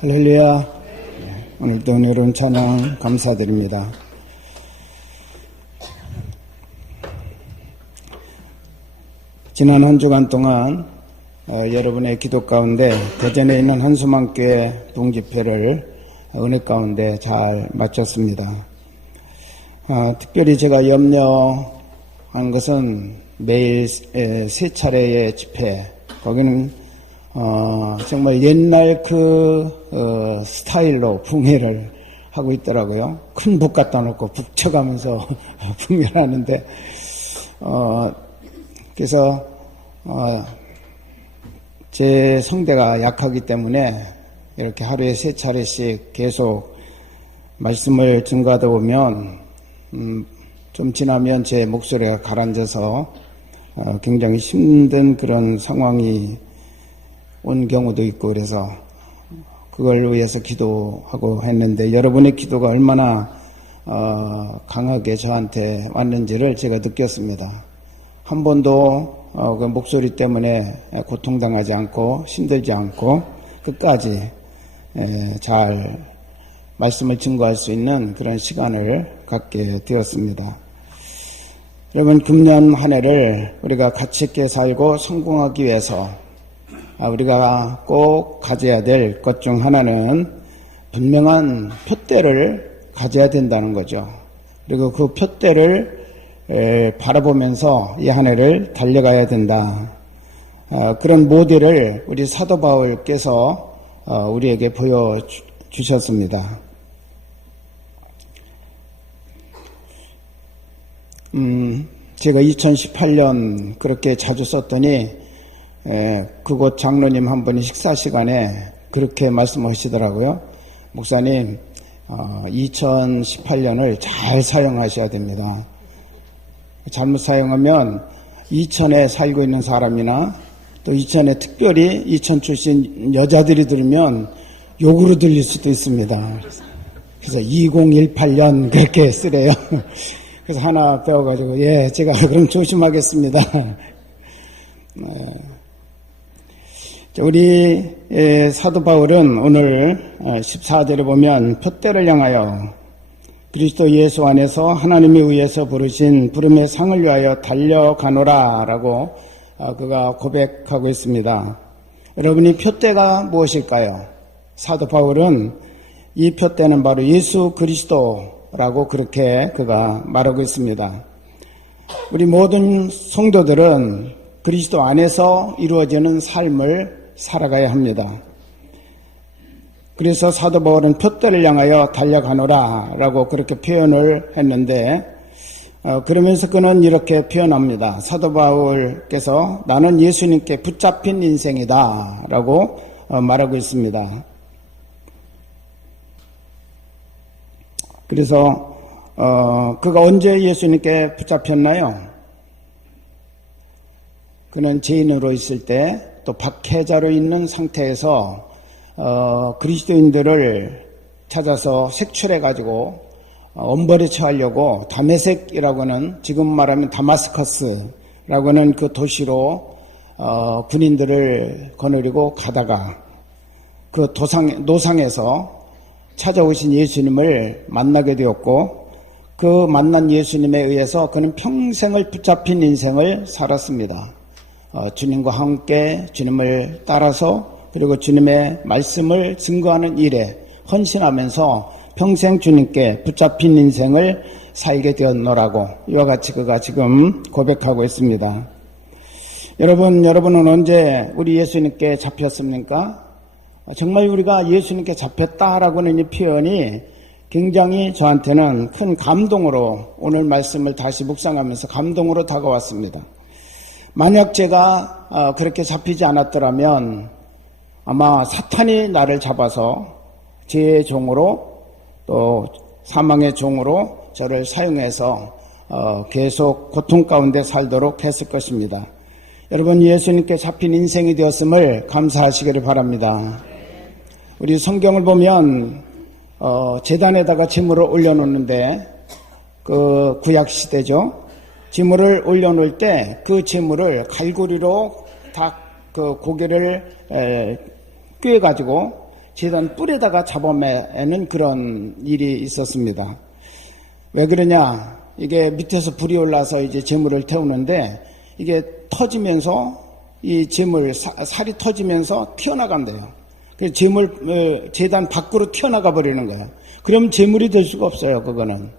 할렐루야. 오늘도 은혜로운 찬양 감사드립니다. 지난 한 주간 동안 여러분의 기도 가운데 대전에 있는 한수만교회 부흥집회를 은혜 가운데 잘 마쳤습니다. 특별히 제가 염려한 것은 매일 세 차례의 집회, 거기는 정말 옛날 스타일로 부흥회를 하고 있더라고요. 큰 북 갖다 놓고 북쳐가면서 부흥회를 하는데, 그래서, 제 성대가 약하기 때문에 이렇게 하루에 세 차례씩 계속 말씀을 증거하다 보면, 좀 지나면 제 목소리가 가라앉아서 굉장히 힘든 그런 상황이 온 경우도 있고, 그래서 그걸 위해서 기도하고 했는데 여러분의 기도가 얼마나 강하게 저한테 왔는지를 제가 느꼈습니다. 한 번도 그 목소리 때문에 고통당하지 않고 힘들지 않고 끝까지 잘 말씀을 증거할 수 있는 그런 시간을 갖게 되었습니다. 여러분, 금년 한 해를 우리가 가치 있게 살고 성공하기 위해서 우리가 꼭 가져야 될 것 중 하나는 분명한 표대를 가져야 된다는 거죠. 그리고 그 표대를 바라보면서 이 한 해를 달려가야 된다. 그런 모델을 우리 사도 바울께서 우리에게 보여주셨습니다. 제가 2018년 그렇게 자주 썼더니 그곳 장로님 한 분이 식사 시간에 그렇게 말씀하시더라고요. 목사님, 2018년을 잘 사용하셔야 됩니다. 잘못 사용하면 2000에 살고 있는 사람이나 또 2000에 특별히 2000 출신 여자들이 들으면 욕으로 들릴 수도 있습니다. 그래서 2018년 그렇게 쓰래요. 그래서 하나 배워가지고, 제가 그럼 조심하겠습니다. 우리 사도 바울은 오늘 14절에 보면 표대를 향하여 그리스도 예수 안에서 하나님에 의해서 부르신 부름의 상을 위하여 달려가노라 라고 그가 고백하고 있습니다. 여러분이 표대가 무엇일까요? 사도 바울은 이 표대는 바로 예수 그리스도라고 그렇게 그가 말하고 있습니다. 우리 모든 성도들은 그리스도 안에서 이루어지는 삶을 살아가야 합니다. 그래서 사도 바울은 표대를 향하여 달려가노라 라고 그렇게 표현을 했는데, 그러면서 그는 이렇게 표현합니다. 사도 바울께서 나는 예수님께 붙잡힌 인생이다 라고 말하고 있습니다. 그래서 그가 언제 예수님께 붙잡혔나요? 그는 죄인으로 있을 때, 또 박해자로 있는 상태에서 그리스도인들을 찾아서 색출해가지고 엄벌에 처하려고 다메섹이라고 하는, 지금 말하면 다마스커스라고 하는 그 도시로 군인들을 거느리고 가다가 그 노상에서 찾아오신 예수님을 만나게 되었고, 그 만난 예수님에 의해서 그는 평생을 붙잡힌 인생을 살았습니다. 주님과 함께 주님을 따라서, 그리고 주님의 말씀을 증거하는 일에 헌신하면서 평생 주님께 붙잡힌 인생을 살게 되었노라고 이와 같이 그가 지금 고백하고 있습니다. 여러분은 언제 우리 예수님께 잡혔습니까? 정말 우리가 예수님께 잡혔다라고는 이 표현이 굉장히 저한테는 큰 감동으로, 오늘 말씀을 다시 묵상하면서 감동으로 다가왔습니다. 만약 제가 그렇게 잡히지 않았더라면 아마 사탄이 나를 잡아서 죄의 종으로 또 사망의 종으로 저를 사용해서 계속 고통 가운데 살도록 했을 것입니다. 여러분, 예수님께 잡힌 인생이 되었음을 감사하시기를 바랍니다. 우리 성경을 보면 제단에다가 제물을 올려놓는데, 그 구약 시대죠. 제물을 올려놓을 때 그 제물을 갈고리로 다 그 고개를 꿰가지고 제단 뿔에다가 잡아매는 그런 일이 있었습니다. 왜 그러냐? 이게 밑에서 불이 올라서 이제 제물을 태우는데 이게 터지면서 이 제물 살이 터지면서 튀어나간대요. 그래서 제단 밖으로 튀어나가 버리는 거예요. 그럼 제물이 될 수가 없어요. 그거는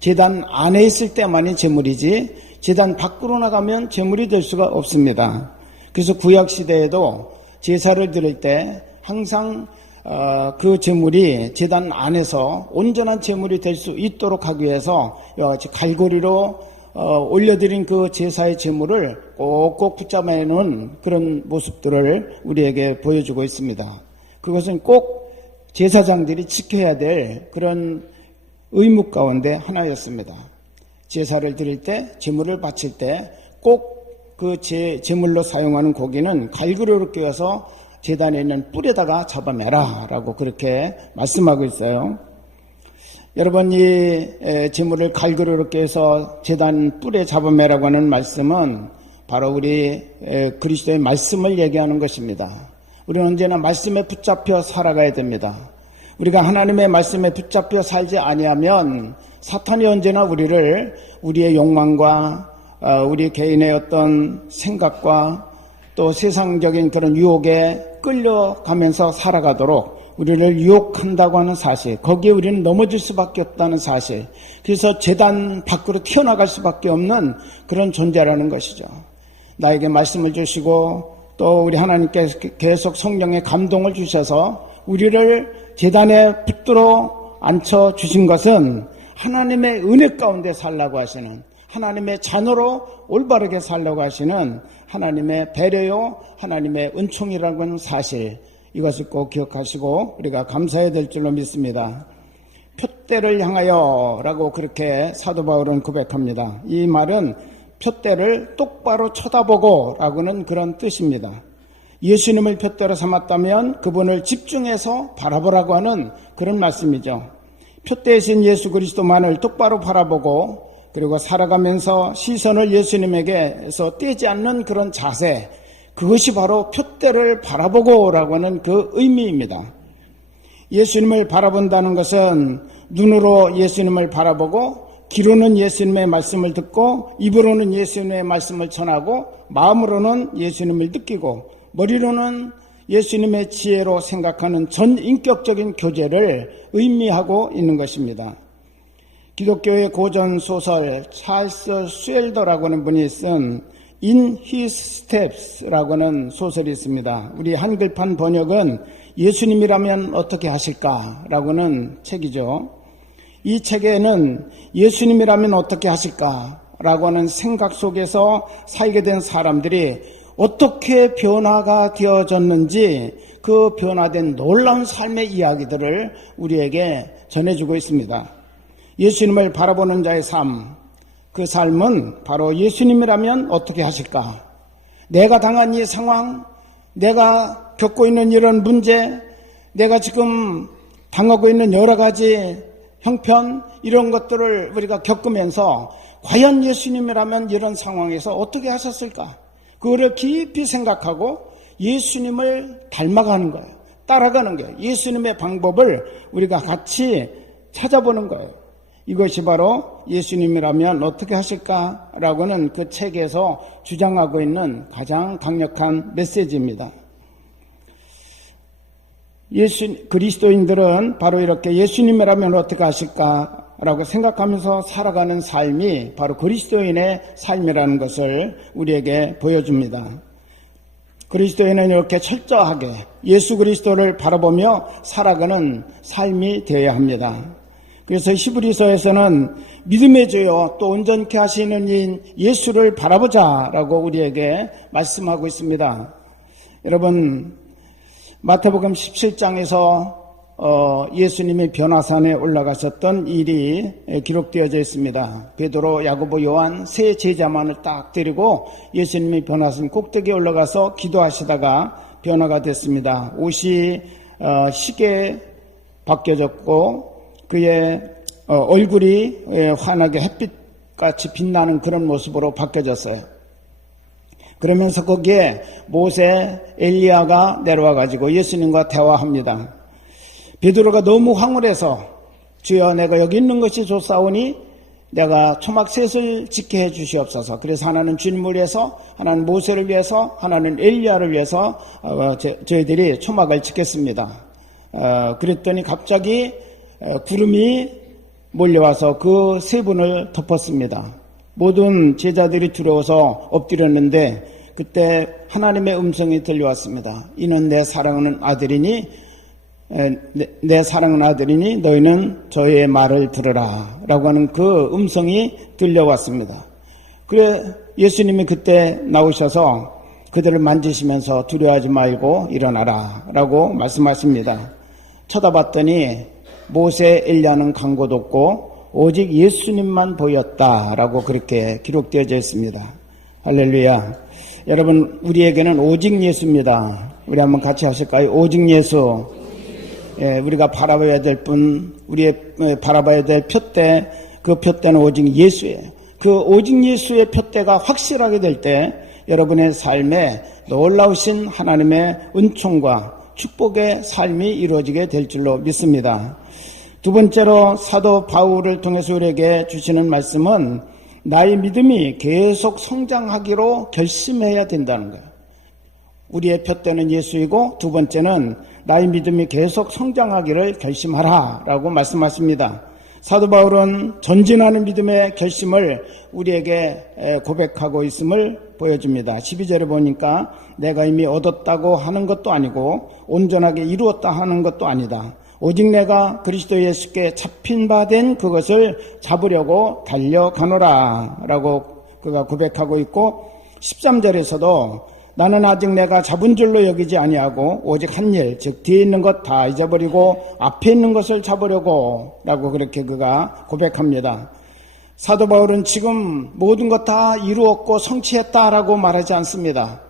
제단 안에 있을 때만이 제물이지 제단 밖으로 나가면 제물이 될 수가 없습니다. 그래서 구약 시대에도 제사를 드릴 때 항상 그 제물이 제단 안에서 온전한 제물이 될 수 있도록 하기 위해서 갈고리로 올려드린 그 제사의 제물을 꼭꼭 붙잡아내는 그런 모습들을 우리에게 보여주고 있습니다. 그것은 꼭 제사장들이 지켜야 될 그런 의무 가운데 하나였습니다. 제사를 드릴 때, 제물을 바칠 때 꼭 그 제물로 사용하는 고기는 갈고리로 꿰어서 제단에 있는 뿔에다가 잡아매라 라고 그렇게 말씀하고 있어요. 여러분, 이 제물을 갈고리로 꿰어서 제단 뿔에 잡아매라고 하는 말씀은 바로 우리 그리스도의 말씀을 얘기하는 것입니다. 우리는 언제나 말씀에 붙잡혀 살아가야 됩니다. 우리가 하나님의 말씀에 붙잡혀 살지 아니하면 사탄이 언제나 우리를 우리의 욕망과 우리 개인의 어떤 생각과 또 세상적인 그런 유혹에 끌려가면서 살아가도록 우리를 유혹한다고 하는 사실, 거기에 우리는 넘어질 수밖에 없다는 사실, 그래서 제단 밖으로 튀어나갈 수밖에 없는 그런 존재라는 것이죠. 나에게 말씀을 주시고 또 우리 하나님께서 계속 성령의 감동을 주셔서 우리를 제단에 붙들어 앉혀 주신 것은 하나님의 은혜 가운데 살라고 하시는, 하나님의 자녀로 올바르게 살라고 하시는 하나님의 배려요, 하나님의 은총이라고 하는 사실, 이것을 꼭 기억하시고 우리가 감사해야 될 줄로 믿습니다. 표대를 향하여 라고 그렇게 사도 바울은 고백합니다. 이 말은 표대를 똑바로 쳐다보고 라고는 그런 뜻입니다. 예수님을 표대로 삼았다면 그분을 집중해서 바라보라고 하는 그런 말씀이죠. 표대이신 예수 그리스도만을 똑바로 바라보고 그리고 살아가면서 시선을 예수님에게서 떼지 않는 그런 자세, 그것이 바로 표대를 바라보고 라고 하는 그 의미입니다. 예수님을 바라본다는 것은 눈으로 예수님을 바라보고 귀로는 예수님의 말씀을 듣고 입으로는 예수님의 말씀을 전하고 마음으로는 예수님을 느끼고 머리로는 예수님의 지혜로 생각하는 전인격적인 교제를 의미하고 있는 것입니다. 기독교의 고전 소설 찰스 스웰더라고 하는 분이 쓴 In His Steps라고 하는 소설이 있습니다. 우리 한글판 번역은 예수님이라면 어떻게 하실까? 라고 하는 책이죠. 이 책에는 예수님이라면 어떻게 하실까? 라고 하는 생각 속에서 살게 된 사람들이 어떻게 변화가 되어졌는지 그 변화된 놀라운 삶의 이야기들을 우리에게 전해주고 있습니다. 예수님을 바라보는 자의 삶, 그 삶은 바로 예수님이라면 어떻게 하실까? 내가 당한 이 상황, 내가 겪고 있는 이런 문제, 내가 지금 당하고 있는 여러 가지 형편, 이런 것들을 우리가 겪으면서 과연 예수님이라면 이런 상황에서 어떻게 하셨을까? 그거를 깊이 생각하고 예수님을 닮아가는 거예요. 따라가는 거예요. 예수님의 방법을 우리가 같이 찾아보는 거예요. 이것이 바로 예수님이라면 어떻게 하실까라고는 그 책에서 주장하고 있는 가장 강력한 메시지입니다. 그리스도인들은 바로 이렇게 예수님이라면 어떻게 하실까라고 생각하면서 살아가는 삶이 바로 그리스도인의 삶이라는 것을 우리에게 보여줍니다. 그리스도인은 이렇게 철저하게 예수 그리스도를 바라보며 살아가는 삶이 되어야 합니다. 그래서 히브리서에서는 믿음의 주여 또 온전케 하시는 이인 예수를 바라보자라고 우리에게 말씀하고 있습니다. 여러분, 마태복음 17장에서 예수님이 변화산에 올라가셨던 일이 기록되어져 있습니다. 베드로, 야고보, 요한 세 제자만을 딱 데리고 예수님이 변화산 꼭대기에 올라가서 기도하시다가 변화가 됐습니다. 옷이 시계 바뀌어졌고 그의 얼굴이 환하게 햇빛같이 빛나는 그런 모습으로 바뀌어졌어요. 그러면서 거기에 모세, 엘리야가 내려와 가지고 예수님과 대화합니다. 베드로가 너무 황홀해서 주여 내가 여기 있는 것이 좋사오니 내가 초막셋을 지게 해 주시옵소서. 그래서 하나는 주님을 위해서, 하나는 모세를 위해서, 하나는 엘리야를 위해서 저희들이 초막을 짓겠습니다. 그랬더니 갑자기 구름이 몰려와서 그 세 분을 덮었습니다. 모든 제자들이 들어와서 엎드렸는데 그때 하나님의 음성이 들려왔습니다. 이는 내 사랑하는 아들이니 내 사랑하는 아들이니 너희는 저의 말을 들으라 라고 하는 그 음성이 들려왔습니다. 그래 예수님이 그때 나오셔서 그들을 만지시면서 두려워하지 말고 일어나라 라고 말씀하십니다. 쳐다봤더니 모세 엘리야는 간 곳 없고 오직 예수님만 보였다라고 그렇게 기록되어져 있습니다. 할렐루야. 여러분 우리에게는 오직 예수입니다. 우리 한번 같이 하실까요? 오직 예수. 우리가 바라봐야 될 분, 우리의 바라봐야 될 표대, 그 표대는 오직 예수예요. 그 오직 예수의 표대가 확실하게 될 때 여러분의 삶에 놀라우신 하나님의 은총과 축복의 삶이 이루어지게 될 줄로 믿습니다. 두 번째로 사도 바울을 통해서 우리에게 주시는 말씀은 나의 믿음이 계속 성장하기로 결심해야 된다는 거예요. 우리의 표대는 예수이고 두 번째는 나의 믿음이 계속 성장하기를 결심하라 라고 말씀하십니다. 사도 바울은 전진하는 믿음의 결심을 우리에게 고백하고 있음을 보여줍니다. 12절에 보니까 내가 이미 얻었다고 하는 것도 아니고 온전하게 이루었다 하는 것도 아니다. 오직 내가 그리스도 예수께 잡힌 바 된 그것을 잡으려고 달려가노라 라고 그가 고백하고 있고 13절에서도 나는 아직 내가 잡은 줄로 여기지 아니하고 오직 한 일, 즉 뒤에 있는 것 다 잊어버리고 앞에 있는 것을 잡으려고 라고 그렇게 그가 고백합니다. 사도 바울은 지금 모든 것 다 이루었고 성취했다라고 말하지 않습니다.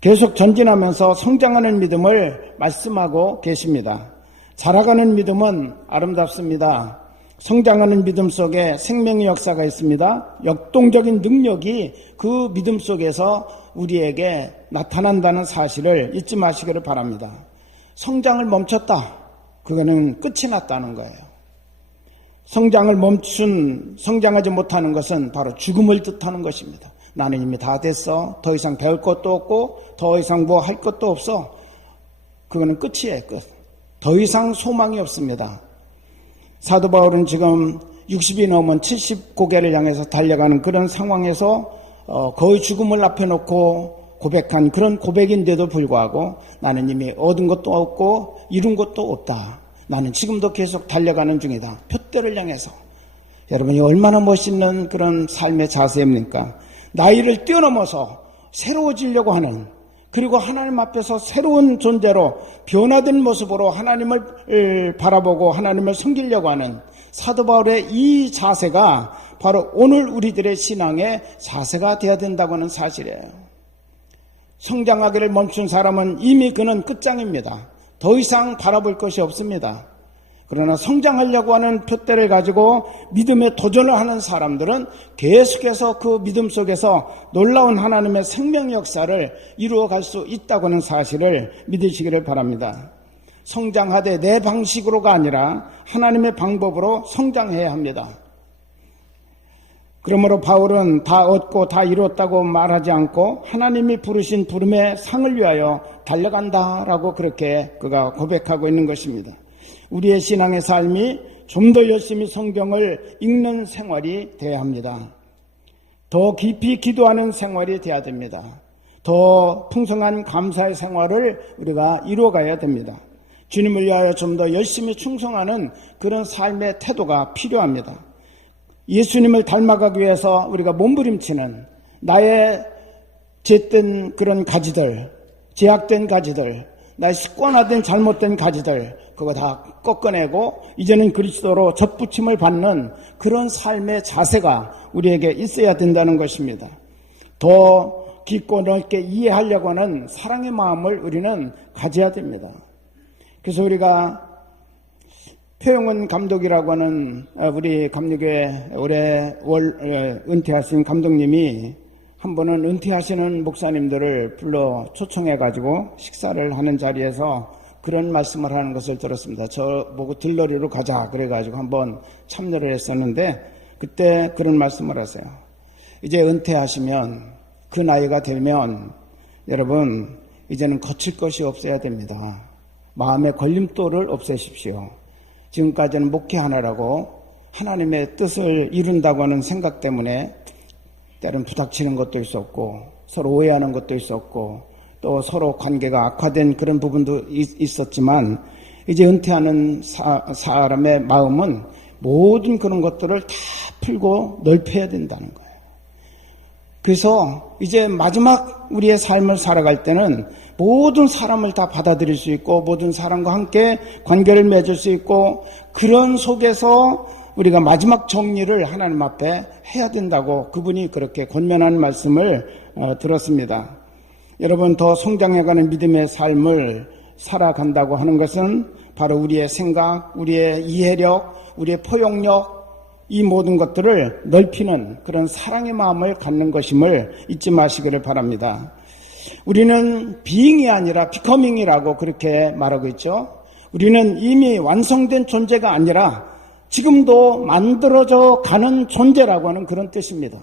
계속 전진하면서 성장하는 믿음을 말씀하고 계십니다. 자라가는 믿음은 아름답습니다. 성장하는 믿음 속에 생명의 역사가 있습니다. 역동적인 능력이 그 믿음 속에서 우리에게 나타난다는 사실을 잊지 마시기를 바랍니다. 성장을 멈췄다. 그거는 끝이 났다는 거예요. 성장하지 못하는 것은 바로 죽음을 뜻하는 것입니다. 나는 이미 다 됐어. 더 이상 배울 것도 없고 더 이상 뭐 할 것도 없어. 그거는 끝이에요. 끝. 더 이상 소망이 없습니다. 사도 바울은 지금 60이 넘은 70고개를 향해서 달려가는 그런 상황에서 거의 죽음을 앞에 놓고 고백한 그런 고백인데도 불구하고 나는 이미 얻은 것도 없고 이룬 것도 없다. 나는 지금도 계속 달려가는 중이다. 표대를 향해서. 여러분이 얼마나 멋있는 그런 삶의 자세입니까? 나이를 뛰어넘어서 새로워지려고 하는, 그리고 하나님 앞에서 새로운 존재로 변화된 모습으로 하나님을 바라보고 하나님을 섬기려고 하는 사도 바울의 이 자세가 바로 오늘 우리들의 신앙의 자세가 되어야 된다고 하는 사실이에요. 성장하기를 멈춘 사람은 이미 그는 끝장입니다. 더 이상 바라볼 것이 없습니다. 그러나 성장하려고 하는 표대를 가지고 믿음에 도전을 하는 사람들은 계속해서 그 믿음 속에서 놀라운 하나님의 생명 역사를 이루어갈 수 있다고 하는 사실을 믿으시기를 바랍니다. 성장하되 내 방식으로가 아니라 하나님의 방법으로 성장해야 합니다. 그러므로 바울은 다 얻고 다 이뤘다고 말하지 않고 하나님이 부르신 부름의 상을 위하여 달려간다라고 그렇게 그가 고백하고 있는 것입니다. 우리의 신앙의 삶이 좀 더 열심히 성경을 읽는 생활이 되어야 합니다. 더 깊이 기도하는 생활이 되어야 됩니다. 더 풍성한 감사의 생활을 우리가 이루어가야 됩니다. 주님을 위하여 좀 더 열심히 충성하는 그런 삶의 태도가 필요합니다. 예수님을 닮아가기 위해서 우리가 몸부림치는 나의 죄된 그런 가지들, 제약된 가지들, 나의 습관화된 잘못된 가지들, 그거 다 꺾어내고 이제는 그리스도로 접붙임을 받는 그런 삶의 자세가 우리에게 있어야 된다는 것입니다. 더 깊고 넓게 이해하려고 하는 사랑의 마음을 우리는 가져야 됩니다. 그래서 우리가 표영은 감독이라고 하는 우리 감리교회 올해 은퇴하신 감독님이 한 번은 은퇴하시는 목사님들을 불러 초청해가지고 식사를 하는 자리에서 그런 말씀을 하는 것을 들었습니다. 저 보고 들러리로 가자 그래가지고 한번 참여를 했었는데 그때 그런 말씀을 하세요. 이제 은퇴하시면 그 나이가 되면 여러분 이제는 거칠 것이 없어야 됩니다. 마음의 걸림돌을 없애십시오. 지금까지는 목회하느라고 하나님의 뜻을 이룬다고 하는 생각 때문에 때론 부닥치는 것도 있었고 서로 오해하는 것도 있었고 또 서로 관계가 악화된 그런 부분도 있었지만 이제 은퇴하는 사람의 마음은 모든 그런 것들을 다 풀고 넓혀야 된다는 거예요. 그래서 이제 마지막 우리의 삶을 살아갈 때는 모든 사람을 다 받아들일 수 있고 모든 사람과 함께 관계를 맺을 수 있고 그런 속에서 우리가 마지막 정리를 하나님 앞에 해야 된다고 그분이 그렇게 권면한 말씀을 들었습니다. 여러분 더 성장해가는 믿음의 삶을 살아간다고 하는 것은 바로 우리의 생각, 우리의 이해력, 우리의 포용력 이 모든 것들을 넓히는 그런 사랑의 마음을 갖는 것임을 잊지 마시기를 바랍니다. 우리는 being이 아니라 becoming이라고 그렇게 말하고 있죠. 우리는 이미 완성된 존재가 아니라 지금도 만들어져 가는 존재라고 하는 그런 뜻입니다.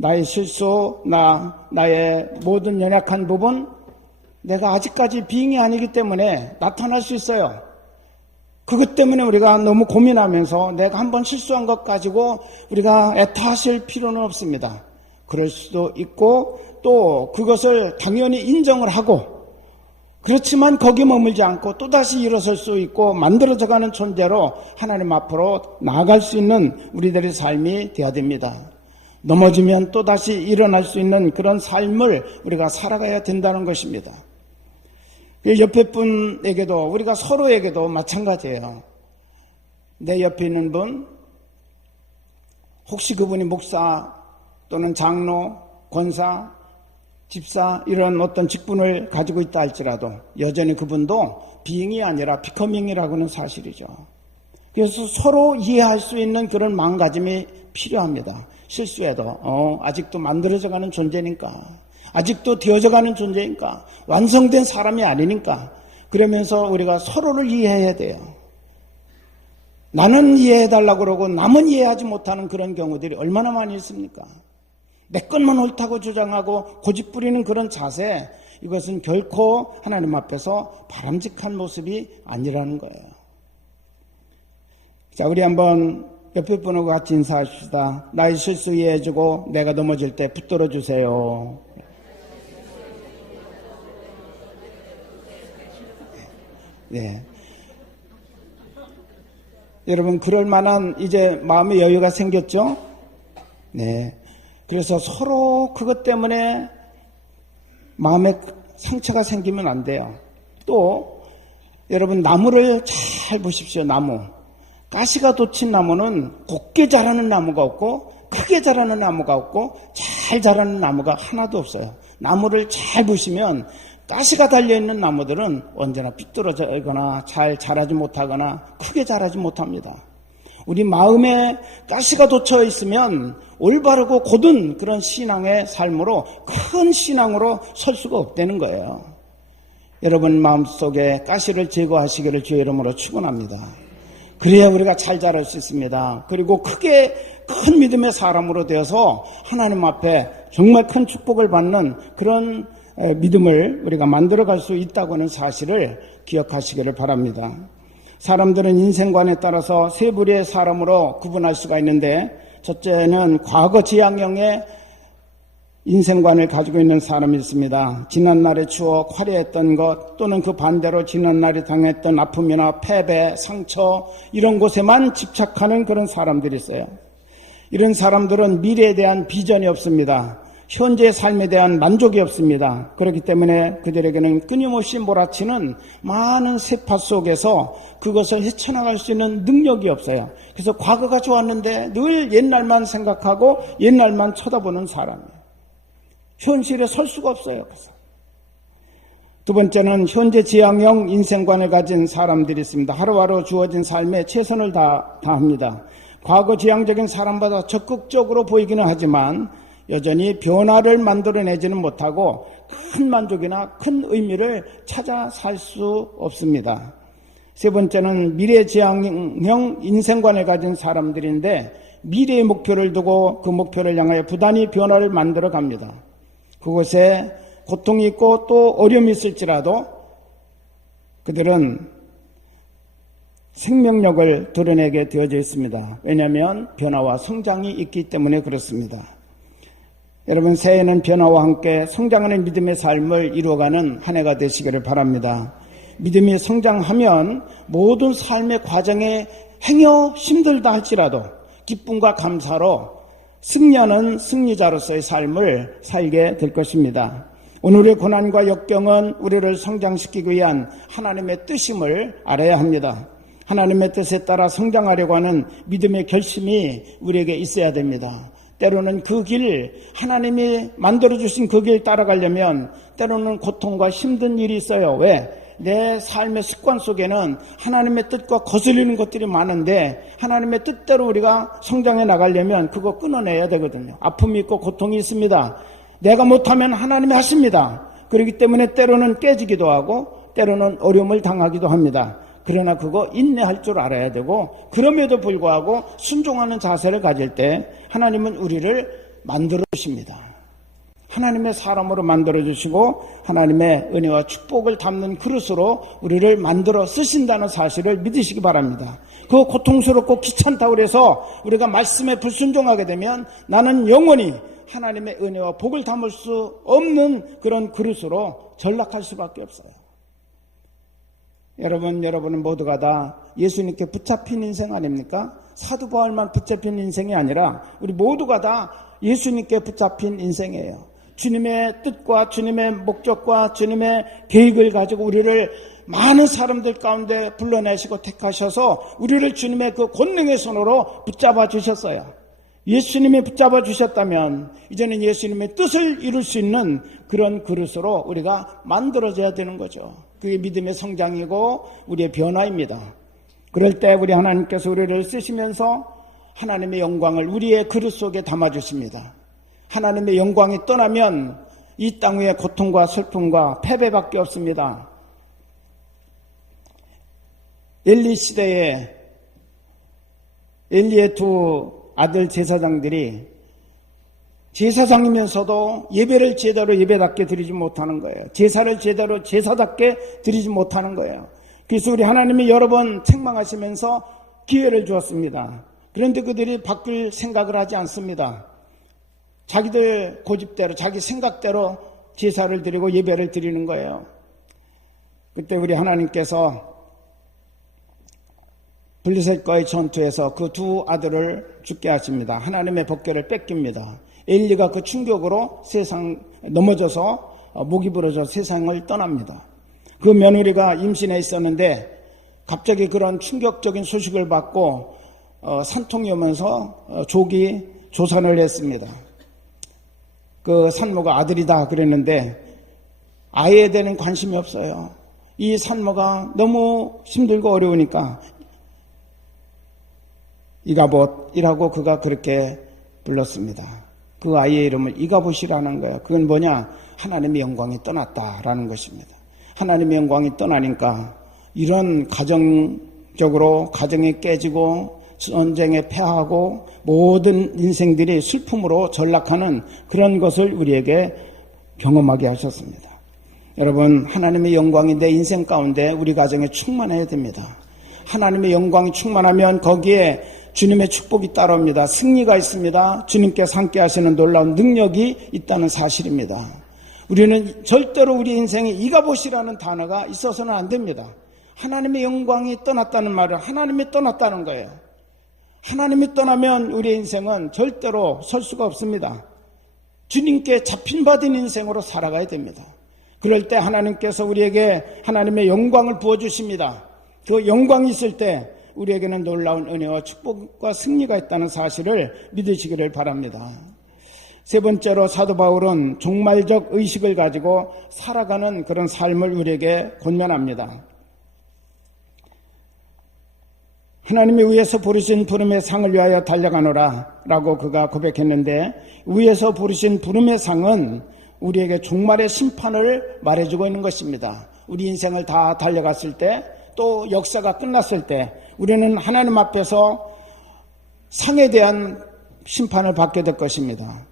나의 실수, 나의 모든 연약한 부분, 내가 아직까지 being이 아니기 때문에 나타날 수 있어요. 그것 때문에 우리가 너무 고민하면서 내가 한번 실수한 것 가지고 우리가 애타하실 필요는 없습니다. 그럴 수도 있고 또 그것을 당연히 인정을 하고 그렇지만 거기 머물지 않고 또다시 일어설 수 있고 만들어져가는 존재로 하나님 앞으로 나아갈 수 있는 우리들의 삶이 되어야 됩니다. 넘어지면 또다시 일어날 수 있는 그런 삶을 우리가 살아가야 된다는 것입니다. 옆에 분에게도 우리가 서로에게도 마찬가지예요. 내 옆에 있는 분 혹시 그분이 목사 또는 장로, 권사, 집사 이런 어떤 직분을 가지고 있다 할지라도 여전히 그분도 being이 아니라 becoming이라고 하는 사실이죠. 그래서 서로 이해할 수 있는 그런 마음가짐이 필요합니다. 실수해도 아직도 만들어져가는 존재니까 아직도 되어져가는 존재니까 완성된 사람이 아니니까 그러면서 우리가 서로를 이해해야 돼요. 나는 이해해달라고 그러고 남은 이해하지 못하는 그런 경우들이 얼마나 많이 있습니까? 내 것만 옳다고 주장하고 고집부리는 그런 자세 이것은 결코 하나님 앞에서 바람직한 모습이 아니라는 거예요. 자, 우리 한번 옆에 분하고 같이 인사합시다. 나의 실수 이해해주고 내가 넘어질 때 붙들어 주세요. 네. 여러분 그럴 만한 이제 마음의 여유가 생겼죠? 네. 그래서 서로 그것 때문에 마음에 상처가 생기면 안 돼요. 또 여러분 나무를 잘 보십시오. 나무. 가시가 돋친 나무는 곱게 자라는 나무가 없고 크게 자라는 나무가 없고 잘 자라는 나무가 하나도 없어요. 나무를 잘 보시면 가시가 달려있는 나무들은 언제나 삐뚤어지거나 잘 자라지 못하거나 크게 자라지 못합니다. 우리 마음에 가시가 돋쳐 있으면 올바르고 곧은 그런 신앙의 삶으로 큰 신앙으로 설 수가 없다는 거예요. 여러분 마음속에 가시를 제거하시기를 주의 이름으로 축원합니다. 그래야 우리가 잘 자랄 수 있습니다. 그리고 크게 큰 믿음의 사람으로 되어서 하나님 앞에 정말 큰 축복을 받는 그런 믿음을 우리가 만들어갈 수 있다고 하는 사실을 기억하시기를 바랍니다. 사람들은 인생관에 따라서 세 부류의 사람으로 구분할 수가 있는데 첫째는 과거 지향형의 인생관을 가지고 있는 사람이 있습니다. 지난날의 추억, 화려했던 것 또는 그 반대로 지난날에 당했던 아픔이나 패배, 상처 이런 곳에만 집착하는 그런 사람들이 있어요. 이런 사람들은 미래에 대한 비전이 없습니다. 현재의 삶에 대한 만족이 없습니다. 그렇기 때문에 그들에게는 끊임없이 몰아치는 많은 세파 속에서 그것을 헤쳐나갈 수 있는 능력이 없어요. 그래서 과거가 좋았는데 늘 옛날만 생각하고 옛날만 쳐다보는 사람이에요. 현실에 설 수가 없어요. 그래서. 두 번째는 현재 지향형 인생관을 가진 사람들이 있습니다. 하루하루 주어진 삶에 최선을 다합니다. 과거 지향적인 사람보다 적극적으로 보이기는 하지만 여전히 변화를 만들어내지는 못하고 큰 만족이나 큰 의미를 찾아 살 수 없습니다. 세 번째는 미래지향형 인생관을 가진 사람들인데 미래의 목표를 두고 그 목표를 향하여 부단히 변화를 만들어 갑니다. 그곳에 고통이 있고 또 어려움이 있을지라도 그들은 생명력을 드러내게 되어져 있습니다. 왜냐하면 변화와 성장이 있기 때문에 그렇습니다. 여러분, 새해에는 변화와 함께 성장하는 믿음의 삶을 이루어가는 한 해가 되시기를 바랍니다. 믿음이 성장하면 모든 삶의 과정에 행여 힘들다 할지라도 기쁨과 감사로 승리하는 승리자로서의 삶을 살게 될 것입니다. 오늘의 고난과 역경은 우리를 성장시키기 위한 하나님의 뜻임을 알아야 합니다. 하나님의 뜻에 따라 성장하려고 하는 믿음의 결심이 우리에게 있어야 됩니다. 때로는 그 길, 하나님이 만들어주신 그 길 따라가려면 때로는 고통과 힘든 일이 있어요. 왜? 내 삶의 습관 속에는 하나님의 뜻과 거슬리는 것들이 많은데 하나님의 뜻대로 우리가 성장해 나가려면 그거 끊어내야 되거든요. 아픔이 있고 고통이 있습니다. 내가 못하면 하나님이 하십니다. 그렇기 때문에 때로는 깨지기도 하고 때로는 어려움을 당하기도 합니다. 그러나 그거 인내할 줄 알아야 되고 그럼에도 불구하고 순종하는 자세를 가질 때 하나님은 우리를 만들어 주십니다. 하나님의 사람으로 만들어 주시고 하나님의 은혜와 축복을 담는 그릇으로 우리를 만들어 쓰신다는 사실을 믿으시기 바랍니다. 그 고통스럽고 귀찮다고 해서 우리가 말씀에 불순종하게 되면 나는 영원히 하나님의 은혜와 복을 담을 수 없는 그런 그릇으로 전락할 수밖에 없어요. 여러분은 모두가 다 예수님께 붙잡힌 인생 아닙니까? 사도 바울만 붙잡힌 인생이 아니라 우리 모두가 다 예수님께 붙잡힌 인생이에요. 주님의 뜻과 주님의 목적과 주님의 계획을 가지고 우리를 많은 사람들 가운데 불러내시고 택하셔서 우리를 주님의 그 권능의 손으로 붙잡아 주셨어요. 예수님이 붙잡아 주셨다면 이제는 예수님의 뜻을 이룰 수 있는 그런 그릇으로 우리가 만들어져야 되는 거죠. 그게 믿음의 성장이고 우리의 변화입니다. 그럴 때 우리 하나님께서 우리를 쓰시면서 하나님의 영광을 우리의 그릇 속에 담아주십니다. 하나님의 영광이 떠나면 이 땅 위에 고통과 슬픔과 패배밖에 없습니다. 엘리 시대에 엘리의 두 아들 제사장들이 제사장이면서도 예배를 제대로 예배답게 드리지 못하는 거예요. 제사를 제대로 제사답게 드리지 못하는 거예요. 그래서 우리 하나님이 여러 번 책망하시면서 기회를 주었습니다. 그런데 그들이 바꿀 생각을 하지 않습니다. 자기들 고집대로 자기 생각대로 제사를 드리고 예배를 드리는 거예요. 그때 우리 하나님께서 블레셋과의 전투에서 그 두 아들을 죽게 하십니다. 하나님의 법궤를 뺏깁니다. 엘리가 그 충격으로 세상 넘어져서 목이 부러져 세상을 떠납니다. 그 며느리가 임신해 있었는데 갑자기 그런 충격적인 소식을 받고 산통이 오면서 족이 조산을 했습니다. 그 산모가 아들이다 그랬는데 아이에 대한 관심이 없어요. 이 산모가 너무 힘들고 어려우니까 이가봇이라고 그가 그렇게 불렀습니다. 그 아이의 이름을 이가봇이라는 거예요. 그건 뭐냐? 하나님의 영광이 떠났다라는 것입니다. 하나님의 영광이 떠나니까 이런 가정적으로 가정이 깨지고 전쟁에 패하고 모든 인생들이 슬픔으로 전락하는 그런 것을 우리에게 경험하게 하셨습니다. 여러분, 하나님의 영광이 내 인생 가운데 우리 가정에 충만해야 됩니다. 하나님의 영광이 충만하면 거기에 주님의 축복이 따라옵니다. 승리가 있습니다. 주님께서 함께 하시는 놀라운 능력이 있다는 사실입니다. 우리는 절대로 우리 인생에 이가봇이라는 단어가 있어서는 안 됩니다. 하나님의 영광이 떠났다는 말은 하나님이 떠났다는 거예요. 하나님이 떠나면 우리의 인생은 절대로 설 수가 없습니다. 주님께 잡힌받은 인생으로 살아가야 됩니다. 그럴 때 하나님께서 우리에게 하나님의 영광을 부어주십니다. 그 영광이 있을 때 우리에게는 놀라운 은혜와 축복과 승리가 있다는 사실을 믿으시기를 바랍니다. 세 번째로 사도 바울은 종말적 의식을 가지고 살아가는 그런 삶을 우리에게 권면합니다. 하나님이 위에서 부르신 부름의 상을 위하여 달려가노라 라고 그가 고백했는데 위에서 부르신 부름의 상은 우리에게 종말의 심판을 말해주고 있는 것입니다. 우리 인생을 다 달려갔을 때, 또 역사가 끝났을 때 우리는 하나님 앞에서 상에 대한 심판을 받게 될 것입니다.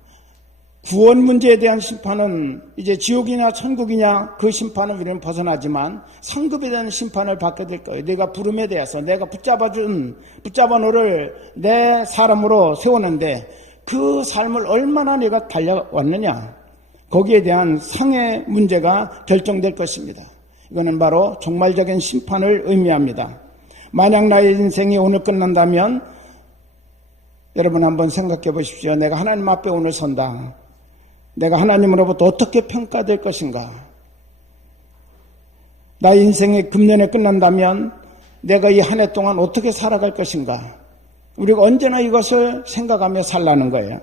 구원 문제에 대한 심판은 이제 지옥이냐 천국이냐 그 심판은 우리는 벗어나지만 상급에 대한 심판을 받게 될 거예요. 내가 부름에 대해서 내가 붙잡아 너를 내 사람으로 세우는데 그 삶을 얼마나 내가 달려왔느냐, 거기에 대한 상의 문제가 결정될 것입니다. 이거는 바로 종말적인 심판을 의미합니다. 만약 나의 인생이 오늘 끝난다면 여러분 한번 생각해 보십시오. 내가 하나님 앞에 오늘 선다. 내가 하나님으로부터 어떻게 평가될 것인가? 나의 인생이 금년에 끝난다면 내가 이 한 해 동안 어떻게 살아갈 것인가? 우리가 언제나 이것을 생각하며 살라는 거예요.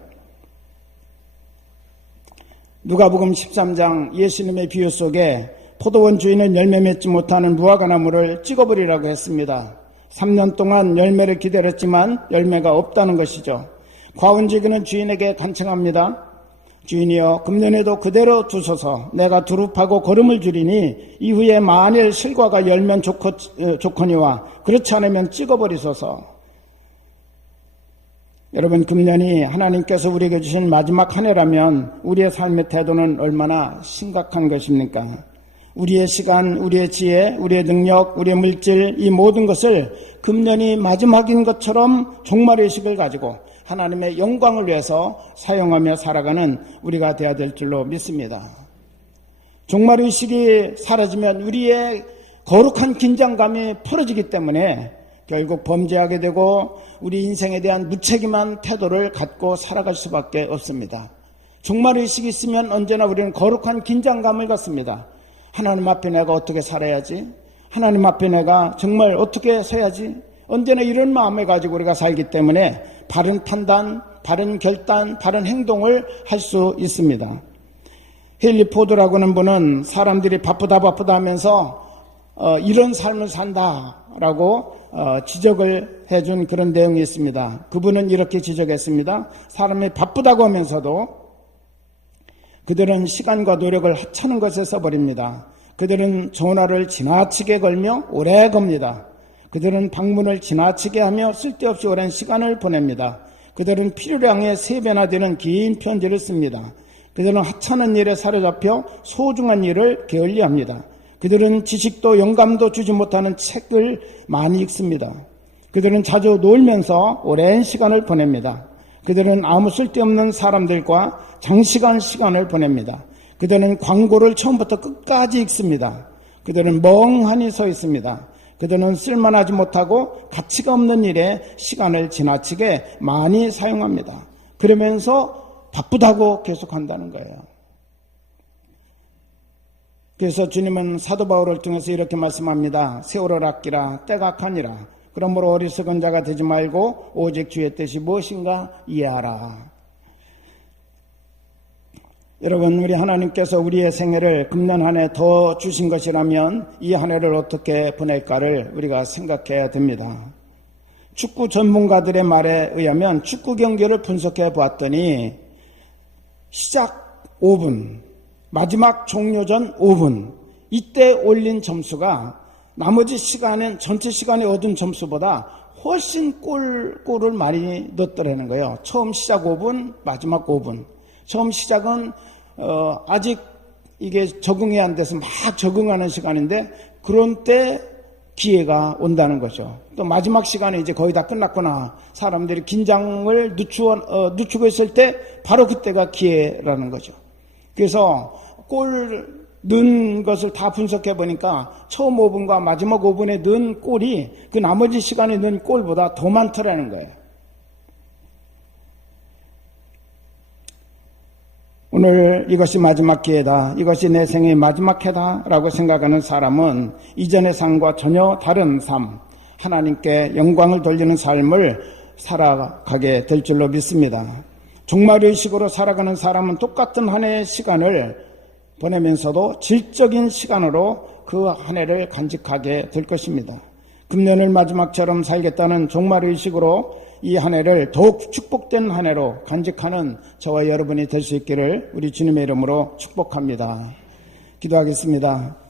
누가복음 13장 예수님의 비유 속에 포도원 주인은 열매 맺지 못하는 무화과 나무를 찍어버리라고 했습니다. 3년 동안 열매를 기다렸지만 열매가 없다는 것이죠. 과운지기는 주인에게 간청합니다. 주인이여, 금년에도 그대로 두소서. 내가 두릅하고 거름을 줄이니 이후에 만일 실과가 열면 좋거니와 그렇지 않으면 찍어버리소서. 여러분, 금년이 하나님께서 우리에게 주신 마지막 한 해라면 우리의 삶의 태도는 얼마나 심각한 것입니까? 우리의 시간, 우리의 지혜, 우리의 능력, 우리의 물질, 이 모든 것을 금년이 마지막인 것처럼 종말의식을 가지고 하나님의 영광을 위해서 사용하며 살아가는 우리가 되어야 될 줄로 믿습니다. 종말의식이 사라지면 우리의 거룩한 긴장감이 풀어지기 때문에 결국 범죄하게 되고 우리 인생에 대한 무책임한 태도를 갖고 살아갈 수밖에 없습니다. 종말의식이 있으면 언제나 우리는 거룩한 긴장감을 갖습니다. 하나님 앞에 내가 어떻게 살아야지? 하나님 앞에 내가 정말 어떻게 서야지? 언제나 이런 마음을 가지고 우리가 살기 때문에 바른 판단, 바른 결단, 바른 행동을 할 수 있습니다. 헨리 포드라고 하는 분은 사람들이 바쁘다 하면서 이런 삶을 산다라고 지적을 해준 그런 내용이 있습니다. 그분은 이렇게 지적했습니다. 사람이 바쁘다고 하면서도 그들은 시간과 노력을 하찮은 것에 써버립니다. 그들은 전화를 지나치게 걸며 오래 겁니다. 그들은 방문을 지나치게 하며 쓸데없이 오랜 시간을 보냅니다. 그들은 필요량의 3배나 되는 긴 편지를 씁니다. 그들은 하찮은 일에 사로잡혀 소중한 일을 게을리합니다. 그들은 지식도 영감도 주지 못하는 책을 많이 읽습니다. 그들은 자주 놀면서 오랜 시간을 보냅니다. 그들은 아무 쓸데없는 사람들과 장시간 시간을 보냅니다. 그들은 광고를 처음부터 끝까지 읽습니다. 그들은 멍하니 서 있습니다. 그들은 쓸만하지 못하고 가치가 없는 일에 시간을 지나치게 많이 사용합니다. 그러면서 바쁘다고 계속한다는 거예요. 그래서 주님은 사도 바울을 통해서 이렇게 말씀합니다. 세월을 아끼라, 때가 악하니라. 그러므로 어리석은 자가 되지 말고 오직 주의 뜻이 무엇인가 이해하라. 여러분, 우리 하나님께서 우리의 생애를 금년 한 해 더 주신 것이라면 이 한 해를 어떻게 보낼까를 우리가 생각해야 됩니다. 축구 전문가들의 말에 의하면 축구 경기를 분석해 보았더니 시작 5분, 마지막 종료 전 5분, 이때 올린 점수가 나머지 시간은 전체 시간에 얻은 점수보다 훨씬 골을 많이 넣었더라는 거예요. 처음 시작 5분, 마지막 5분. 처음 시작은 아직 이게 적응이 안 돼서 막 적응하는 시간인데 그런 때 기회가 온다는 거죠. 또 마지막 시간에 이제 거의 다 끝났구나. 사람들이 긴장을 늦추고 있을 때 바로 그때가 기회라는 거죠. 그래서 골 넣은 것을 다 분석해 보니까 처음 5분과 마지막 5분에 넣은 골이 그 나머지 시간에 넣은 골보다 더 많더라는 거예요. 오늘 이것이 마지막 기회다, 이것이 내 생의 마지막 해다 라고 생각하는 사람은 이전의 삶과 전혀 다른 삶, 하나님께 영광을 돌리는 삶을 살아가게 될 줄로 믿습니다. 종말의식으로 살아가는 사람은 똑같은 한 해의 시간을 보내면서도 질적인 시간으로 그 한 해를 간직하게 될 것입니다. 금년을 마지막처럼 살겠다는 종말의식으로 이 한 해를 더욱 축복된 한 해로 간직하는 저와 여러분이 될 수 있기를 우리 주님의 이름으로 축복합니다. 기도하겠습니다.